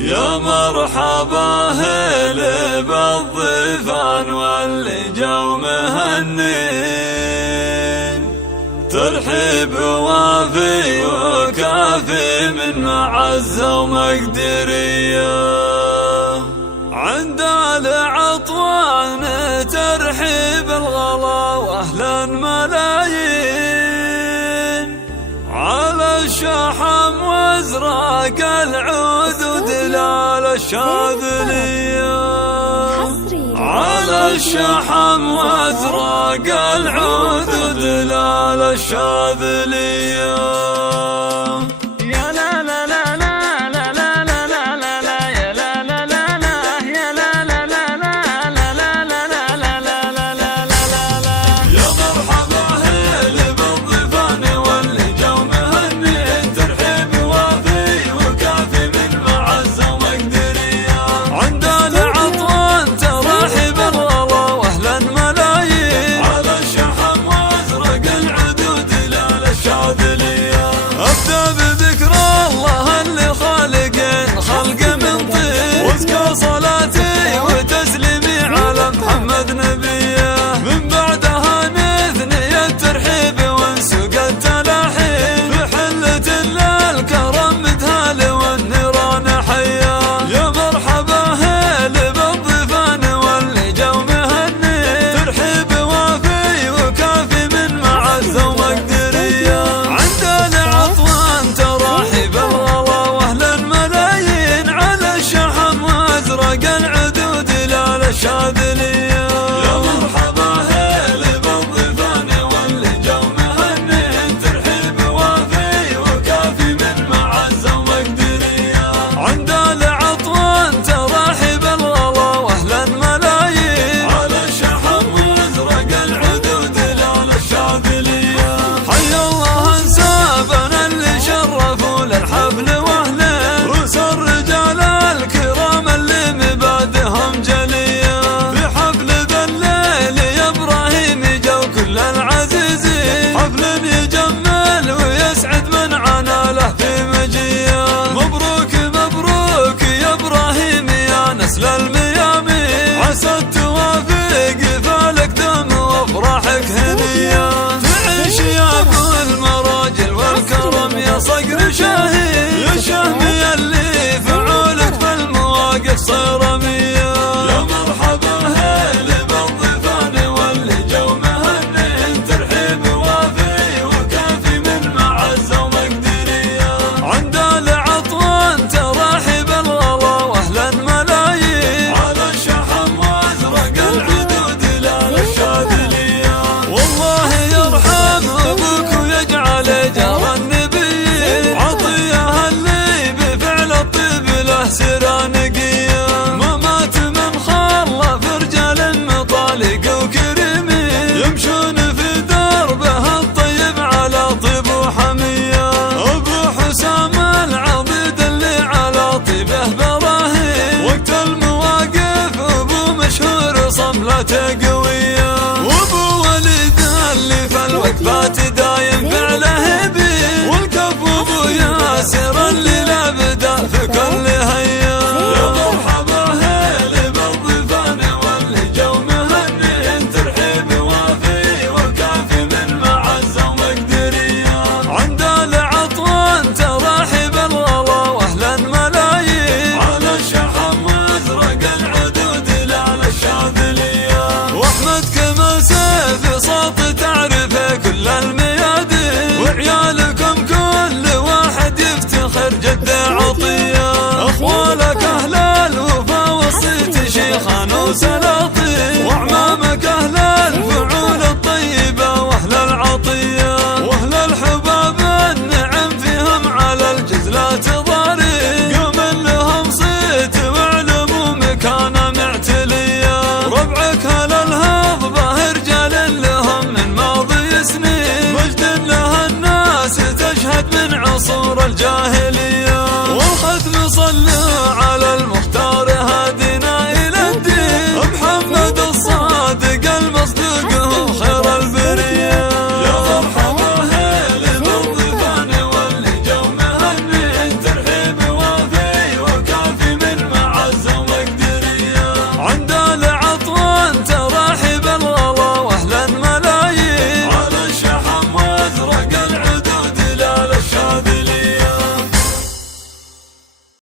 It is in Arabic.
يا مرحبا هلا بالضيفان واللي جو مهنين، ترحيب وافي وكافي من معزة ومقدرية. عند العطوان ترحيب الغلا واهلا ملايين، على الشحم وازرق العود ودلال الشاذلية. على الشحم وازرق العود ودلال الشاذلية. أبدأ بذكر الله اللي خالقين خلق من طين، وازكى صلاتي وتسليمي على محمد نبيه. من بعدها نثني الترحيب ونسوق التلاحين، بحلة للكرم مذهل والنيران حياه. يا مرحبا هلا بالضيفان واللي جو مهني، ترحيب وافي وكافي من معزة ومقدرية. عند العطوان تراحيب الغلا واهلا ملايين، على الشحم وازرق العدود دلال الشاذلية. يا مرحبا هلا بالضيفان واللي جو مهني، ترحيب وافي وكافي من معزة ومقدرية. عند العطوان تراحيب الغلا واهلا ملايين، على الشحم وازرق العدود دلال الشاذلية. حيا الله انسابنا اللي شرفوا للحفل واهلين، رؤوس الرجال الكرام اللي مبادئهم جلية. في حفل ذا الليل يا ابراهيم جو كل العزيزين، حفل يجمل ويسعد من عانى له في مجيه. مبروك مبروك يا ابراهيم يا نسل الميامين، عسى التوافق فالك دم وافراحك هنيه. تعيش يا ابو المراجل والكرم يا صقر شاهي، يا شهمي اللي فعولك في المواقف صرامية. يا مرحبا هلا بالضيفان واللي جو مهني، ترحيب وافي وكافي من معزة ومقدرية. عند العطوان تراحيب الغلا واهلا ملايين، على الشحم وازرق العدود دلال الشاذلية. والله يرحم ابوك ويجعل جار النبي، عطيه اللي بفعل الطيب له سيرة نقية. ما مات من خلف رجال مطالق وكريمين، يمشون في دربه الطيب على طيب وحمية. ابو حسام العضيد اللي على طيبه براهين، وقت المواقف ابو مشهور صملته قوية. وابو وليد اللي في الوقفات دايم فعله هبي، والكف ابو ياسر اللي لا بدا في كل هيا. يا مرحبا هلا بالضيفان واللي جو مهني، ترحيب وافي وكافي من معزة ومقدرية. عند العطوان تراحيب الغلا واهلا ملايين، على الشحم وازرق العدود دلال الشاذلية. واحمد كما سيف صوت تعرفه كل الميادين، وعيالكم كل واحد يفتخر جده عطيه. اخوالك اهل الوفا وصيت شيخان وسلاطين، واعمامك اهل الفعول الطيبه واهل العطيه. واهل الحباب النعم فيهم على الجزلات ضارين، يوم لهم صيت واعلموا مكانه معتليه. ربعك اهل الهضبه رجال لهم من ماضي سنين، مجد له الناس تشهد من عصور